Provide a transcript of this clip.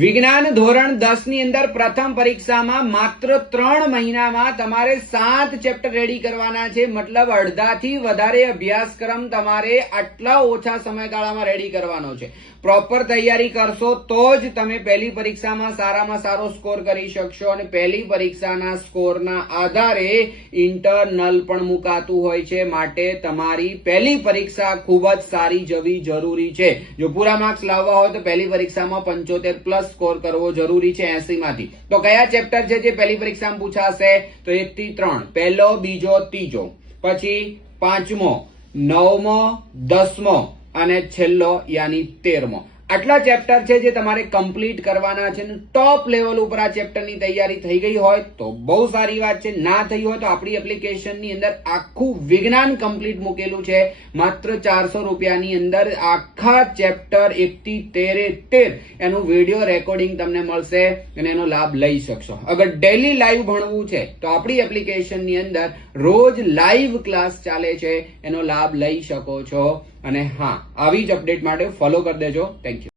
વિજ્ઞાન ધોરણ 10 ની અંદર પ્રથમ પરીક્ષામાં માત્ર 3 મહિનામાં તમારે 7 ચેપ્ટર રેડી કરવાના છે। મતલબ અડધાથી વધારે અભ્યાસક્રમ તમારે આટલા ઓછા સમયગાળામાં રેડી કરવાનો છે। પ્રોપર તૈયારી કરશો તો જ તમે પહેલી પરીક્ષામાં સારામાં સારો સ્કોર કરી શકશો અને પહેલી પરીક્ષાના સ્કોરના આધારે ઇન્ટરનલ પણ મુકાતું હોય છે। માટે તમારી પહેલી પરીક્ષા ખૂબ જ સારી જવી જરૂરી છે। જો પૂરા માર્ક્સ લાવવા હોય તો પહેલી પરીક્ષામાં 75 પ્લસ સ્કોર કરવો જરૂરી છે 80 માંથી। તો કયા ચેપ્ટર છે જે પહેલી પરીક્ષામાં પૂછાશે? તો 1 થી 3, પહેલો, બીજો, ત્રીજો, પછી 5મો, 9મો, 10મો અને છેલ્લો યાની 13મો। આટલા ચેપ્ટર છે જે તમારે કમ્પ્લીટ કરવાના છે। ટોપ લેવલ ઉપર આ ચેપ્ટરની તૈયારી થઈ ગઈ હોય તો બહુ સારી વાત છે, ના થઈ હોય તો આપણી એપ્લિકેશનની અંદર આખું વિજ્ઞાન કમ્પ્લીટ મૂકેલું છે। માત્ર 400 રૂપિયાની અંદર આખા ચેપ્ટર 1 થી 13 એનું વિડીયો રેકોર્ડિંગ તમને મળશે અને એનો લાભ લઈ શકશો। અગર ડેલી લાઈવ ભણવું છે તો આપણી એપ્લિકેશનની અંદર રોજ લાઈવ ક્લાસ ચાલે છે, એનો લાભ લઈ શકો છો। અને હા, આવી જ અપડેટ માટે ફોલો કરી દેજો। Thank you.